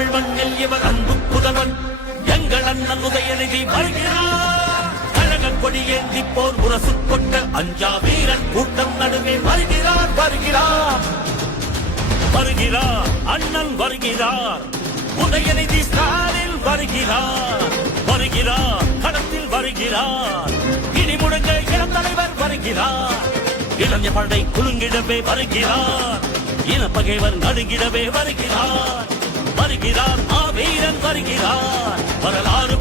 தமிழ் மண்ணில் இவர் அன்பு புதவன் எங்கள் அண்ணன் உதயநிதி வருகிறார். கழக கொடி ஏந்தி போர் முரசு கொண்ட அஞ்சா வீரன் கூட்டம் நடுவே வருகிறார் வருகிறார். வருகிறார் அண்ணன் வருகிறார். உதயநிதி ஸ்டாலின் வருகிறார். வருகிறார் களத்தில் வருகிறார். இனி முடங்க இளம் தலைவர் வருகிறார். இளைஞ படை குலுங்கிடவே வருகிறார். இன பகைவர் நடுங்கிடவே வருகிறார். வருகிறார் மாவீரன் வருகிறார் வரலாறு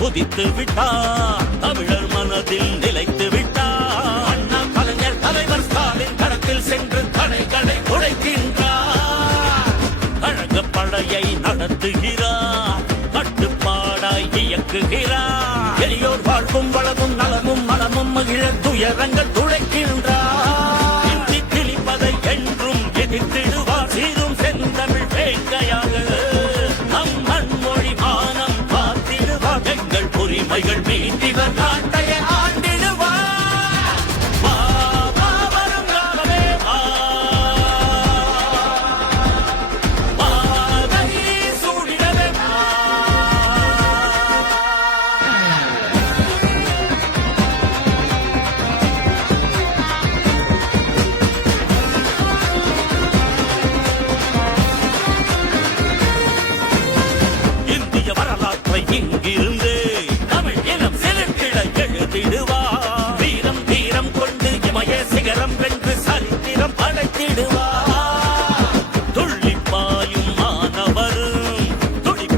உதித்து விட்டார் தமிழர் மனதில் நிலைத்து விட்டார் அண்ணா கலைஞர் தலைவர் ஸ்டாலின் களத்தில் சென்று தடைகளை உழைக்கின்றார் அழக படையை நடத்துகிறார் கட்டுப்பாடாய் இயக்குகிறார். எளியோர் வாழ்வும் வளமும் நலமும் மனமும் மகிழ துயரங்கள் துளை நம் மண்மொழி வந்தார்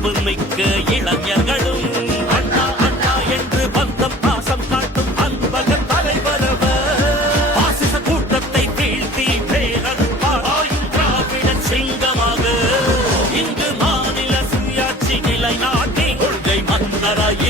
அன்புமிக்க இளைஞர்களும் அண்ணா அண்ணா என்று பந்தம் பாசம் காட்டும் அன்பக தலைவரவ பாசிச கூட்டத்தை வீழ்த்தி பேரன்பாயும் திராவிட சிங்கமாக. இங்கு மாநில சுயாட்சி நிலைநாட்டி கொள்கை மன்னராய்